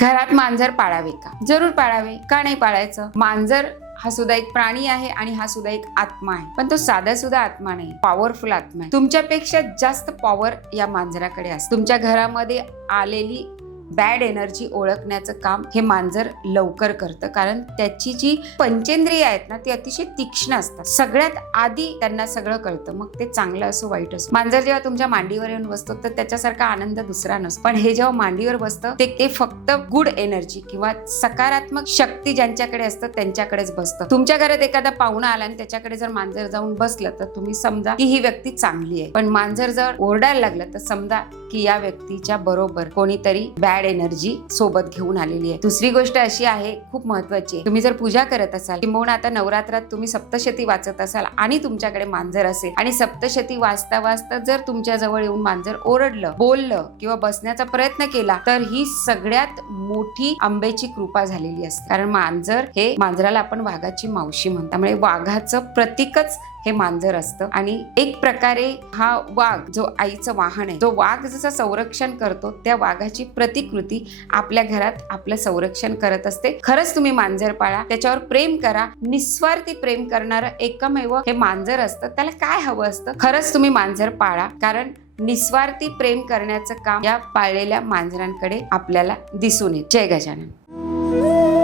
घरात मांजर पाळावे का? जरूर पाळावे. का नाही पाळायचं? मांजर हा सुद्धा एक प्राणी आहे आणि हा सुद्धा एक आत्मा आहे. पण तो साधा सुद्धा आत्मा नाही. पॉवरफुल आत्मा आहे. तुमच्यापेक्षा जास्त पॉवर या मांजराकडे असते. तुमच्या घरामध्ये आलेली बॅड एनर्जी ओळखण्याचं काम हे मांजर लवकर करतं. कारण त्याची जी पंचेंद्रिय आहेत ना ती अतिशय तीक्ष्ण असतात. सगळ्यात आधी त्यांना सगळं कळतं. मग ते चांगलं असो वाईट असो. मांजर जेव्हा तुमच्या मांडीवर येऊन बसतो तर त्याच्यासारखा आनंद दुसरा नसतो. पण हे जेव्हा मांडीवर बसतं ते ते फक्त गुड एनर्जी किंवा सकारात्मक शक्ती ज्यांच्याकडे असतं त्यांच्याकडेच बसतं. तुमच्या घरात एखादा पाहुणा आला आणि त्याच्याकडे जर मांजर जाऊन बसलं तर तुम्ही समजा की ही व्यक्ती चांगली आहे. पण मांजर जर ओरडायला लागलं तर समजा की या व्यक्तीच्या बरोबर कोणीतरी बॅड एनर्जी सोबत घेऊन आलेली आहे. दुसरी गोष्ट अशी आहे खूप महत्वाची तुम्ही जर पूजा करत असाल किंबहुना आता नवरात्रात तुम्ही सप्तशती वाचत असाल आणि तुमच्याकडे मांजर असेल आणि सप्तशती वाचता वाचता जर तुमच्या जवळ येऊन मांजर ओरडलं बोललं किंवा बसण्याचा प्रयत्न केला तर ही सगळ्यात मोठी आंब्याची कृपा झालेली असते. कारण मांजर हे मांजराला आपण वाघाची मावशी म्हणतो. त्यामुळे वाघाचं प्रतीकच हे मांजर असतं. आणि एक प्रकारे हा वाघ जो आईचं वाहन आहे जो वाघ जसं संरक्षण करतो त्या वाघाची प्रतिकृती आपल्या घरात आपलं संरक्षण करत असते. खरंच तुम्ही मांजर पाळा त्याच्यावर प्रेम करा. निस्वार्थी प्रेम करणारं एकमेव हे मांजर असतं. त्याला काय हवं असतं? खरंच तुम्ही मांजर पाळा कारण निस्वार्थी प्रेम करण्याचं काम या पाळलेल्या मांजरांकडे आपल्याला दिसून येत. जय गजानन.